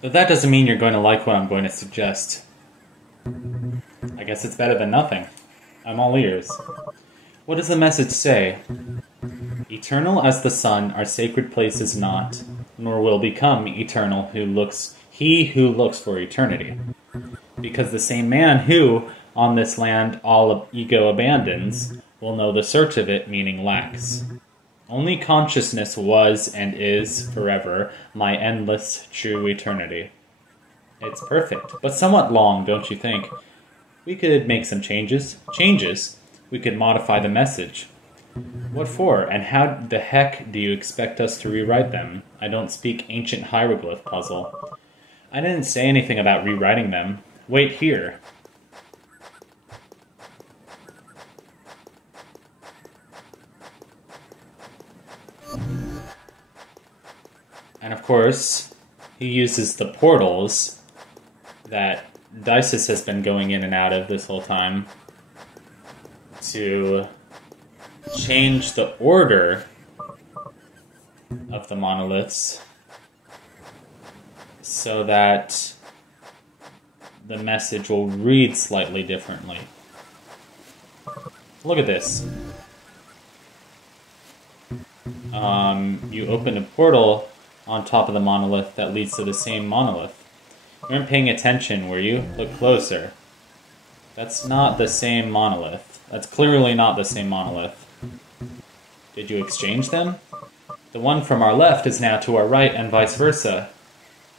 But that doesn't mean you're going to like what I'm going to suggest. I guess it's better than nothing. I'm all ears. What does the message say? Eternal as the sun, our sacred place is not, nor will become eternal he who looks for eternity. Because the same man who, on this land, all ego abandons, will know the search of it, meaning lacks. Only consciousness was and is, forever, my endless, true eternity. It's perfect, but somewhat long, don't you think? We could make some changes. Changes? We could modify the message. What for, and how the heck do you expect us to rewrite them? I don't speak ancient hieroglyph puzzle. I didn't say anything about rewriting them. Wait here. And of course, he uses the portals that Dices has been going in and out of this whole time to change the order of the monoliths so that the message will read slightly differently. Look at this. You open a portal on top of the monolith that leads to the same monolith. You weren't paying attention, were you? Look closer. That's not the same monolith. That's clearly not the same monolith. Did you exchange them? The one from our left is now to our right and vice versa.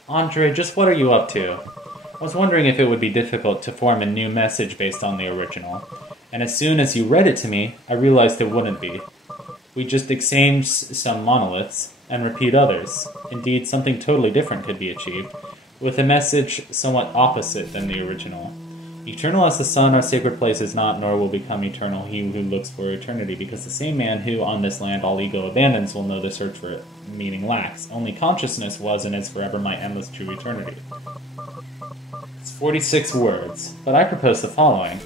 Andre, just what are you up to? I was wondering if it would be difficult to form a new message based on the original. And as soon as you read it to me, I realized it wouldn't be. We just exchange some monoliths and repeat others. Indeed, something totally different could be achieved, with a message somewhat opposite than the original. Eternal as the sun, our sacred place is not, nor will become eternal he who looks for eternity, because the same man who on this land all ego abandons will know the search for it, meaning lacks. Only consciousness was and is forever my endless true eternity. It's 46 words, but I propose the following.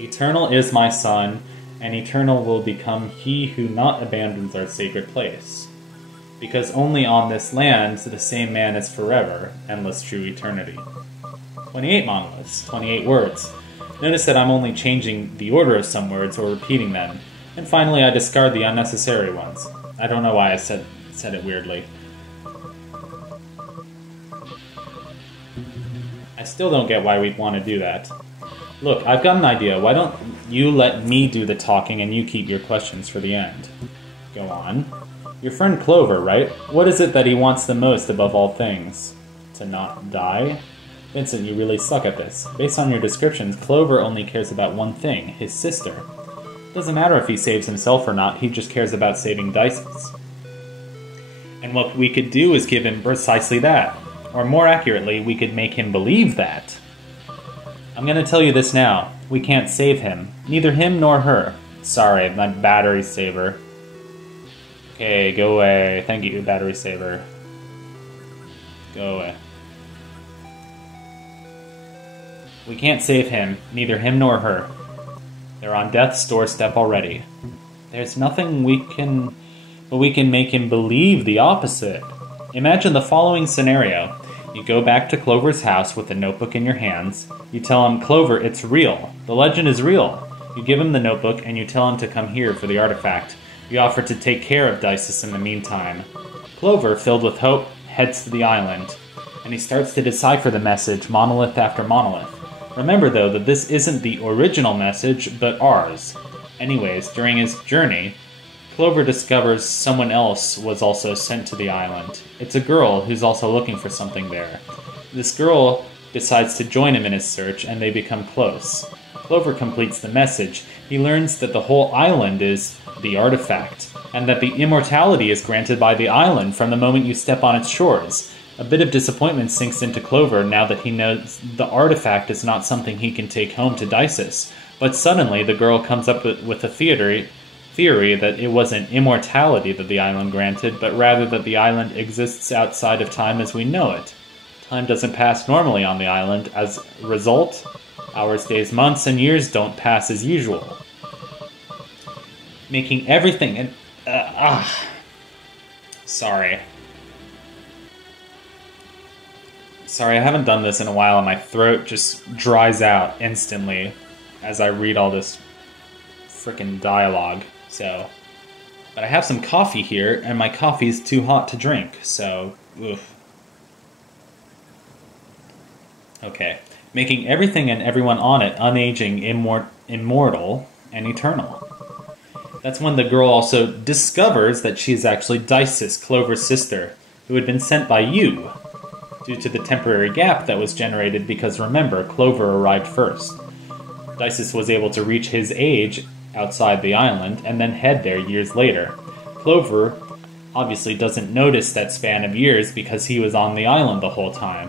Eternal is my son, and eternal will become he who not abandons our sacred place. Because only on this land the same man is forever, endless true eternity. 28 monoliths, 28 words. Notice that I'm only changing the order of some words or repeating them. And finally I discard the unnecessary ones. I don't know why I said it weirdly. I still don't get why we'd want to do that. Look, I've got an idea. Why don't you let me do the talking and you keep your questions for the end? Go on. Your friend Clover, right? What is it that he wants the most above all things? To not die? Vincent, you really suck at this. Based on your descriptions, Clover only cares about one thing, his sister. It doesn't matter if he saves himself or not, he just cares about saving Dices. And what we could do is give him precisely that. Or more accurately, we could make him believe that. I'm gonna tell you this now. We can't save him. Neither him nor her. Sorry, my battery saver. Okay, go away. Thank you, battery saver. Go away. We can't save him. Neither him nor her. They're on death's doorstep already. There's nothing but we can make him believe the opposite. Imagine the following scenario. You go back to Clover's house with a notebook in your hands. You tell him, Clover, it's real. The legend is real. You give him the notebook and you tell him to come here for the artifact. You offer to take care of Dices in the meantime. Clover, filled with hope, heads to the island. And he starts to decipher the message, monolith after monolith. Remember, though, that this isn't the original message, but ours. Anyways, during his journey, Clover discovers someone else was also sent to the island. It's a girl who's also looking for something there. This girl decides to join him in his search, and they become close. Clover completes the message. He learns that the whole island is the artifact, and that the immortality is granted by the island from the moment you step on its shores. A bit of disappointment sinks into Clover now that he knows the artifact is not something he can take home to Dices. But suddenly the girl comes up with a theory that it wasn't immortality that the island granted, but rather that the island exists outside of time as we know it. Time doesn't pass normally on the island. As a result, hours, days, months, and years don't pass as usual. Making everything... Sorry. Sorry, I haven't done this in a while and my throat just dries out instantly as I read all this frickin' dialogue, so... But I have some coffee here, and my coffee's too hot to drink, so... Oof. Okay. Making everything and everyone on it unaging, immortal, and eternal. That's when the girl also discovers that she is actually Dices, Clover's sister, who had been sent by you, due to the temporary gap that was generated because, remember, Clover arrived first. Dices was able to reach his age outside the island, and then head there years later. Clover obviously doesn't notice that span of years because he was on the island the whole time.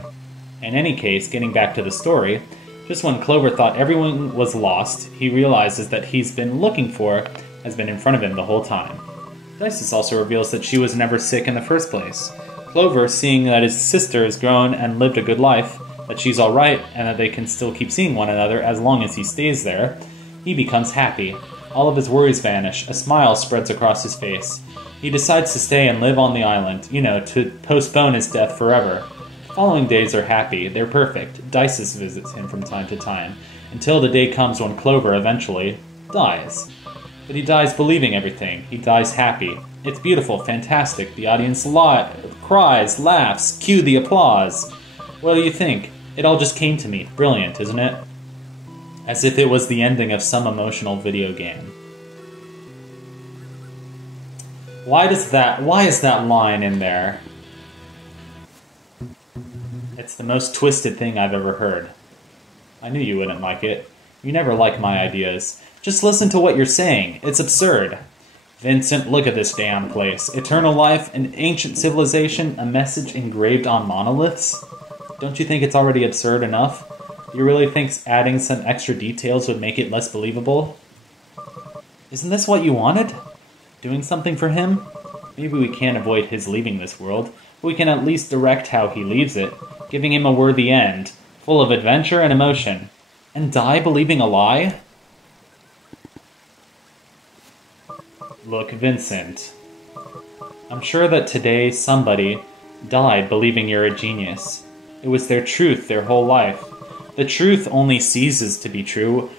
In any case, getting back to the story, just when Clover thought everyone was lost, he realizes that he's been looking for has been in front of him the whole time. Dices also reveals that she was never sick in the first place. Clover, seeing that his sister has grown and lived a good life, that she's alright, and that they can still keep seeing one another as long as he stays there, he becomes happy. All of his worries vanish, a smile spreads across his face. He decides to stay and live on the island, to postpone his death forever. The following days are happy, they're perfect. Dices visits him from time to time, until the day comes when Clover eventually dies. But he dies believing everything. He dies happy. It's beautiful, fantastic. The audience cries, laughs, cue the applause. What do you think? It all just came to me. Brilliant, isn't it? As if it was the ending of some emotional video game. Why is that line in there? It's the most twisted thing I've ever heard. I knew you wouldn't like it. You never like my ideas. Just listen to what you're saying. It's absurd. Vincent, look at this damn place. Eternal life, an ancient civilization, a message engraved on monoliths? Don't you think it's already absurd enough? Do you really think adding some extra details would make it less believable? Isn't this what you wanted? Doing something for him? Maybe we can't avoid his leaving this world, but we can at least direct how he leaves it, giving him a worthy end, full of adventure and emotion. And die believing a lie? Look, Vincent. I'm sure that today somebody died believing you're a genius. It was their truth their whole life. The truth only ceases to be true.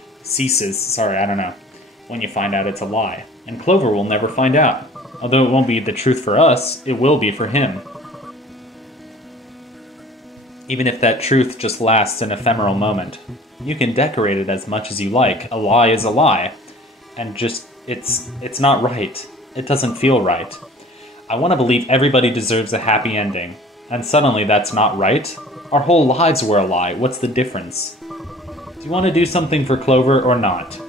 When you find out it's a lie. And Clover will never find out. Although it won't be the truth for us, it will be for him. Even if that truth just lasts an ephemeral moment. You can decorate it as much as you like. A lie is a lie. And it's not right. It doesn't feel right. I want to believe everybody deserves a happy ending. And suddenly that's not right? Our whole lives were a lie. What's the difference? Do you want to do something for Clover or not?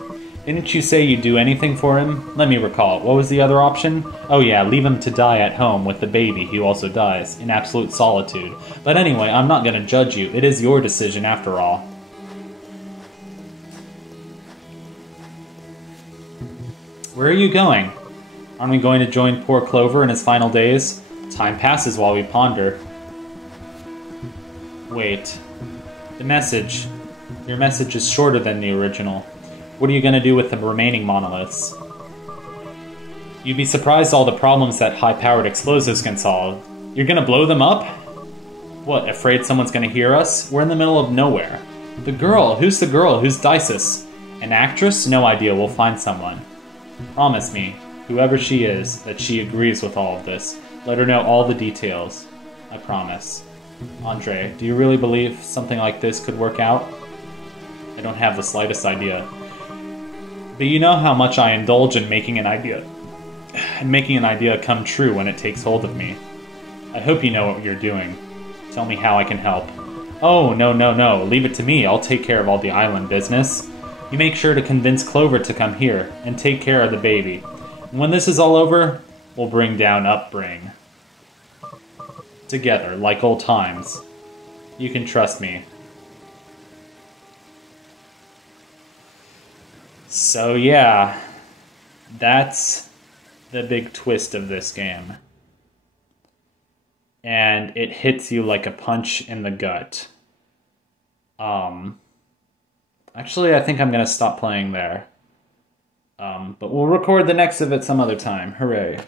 Didn't you say you'd do anything for him? Let me recall. What was the other option? Oh yeah, leave him to die at home with the baby who also dies, in absolute solitude. But anyway, I'm not going to judge you. It is your decision after all. Where are you going? Aren't we going to join poor Clover in his final days? Time passes while we ponder. Wait. The message. Your message is shorter than the original. What are you going to do with the remaining monoliths? You'd be surprised all the problems that high-powered explosives can solve. You're going to blow them up? What, afraid someone's going to hear us? We're in the middle of nowhere. The girl! Who's the girl? Who's Dices? An actress? No idea, we'll find someone. Promise me, whoever she is, that she agrees with all of this. Let her know all the details. I promise. Andre, do you really believe something like this could work out? I don't have the slightest idea. But you know how much I indulge in making an idea come true when it takes hold of me. I hope you know what you're doing. Tell me how I can help. Oh, no. Leave it to me. I'll take care of all the island business. You make sure to convince Clover to come here and take care of the baby. And when this is all over, we'll bring down Upbring. Together, like old times. You can trust me. So yeah, that's the big twist of this game. And it hits you like a punch in the gut. Actually, I think I'm going to stop playing there. But we'll record the next of it some other time. Hooray.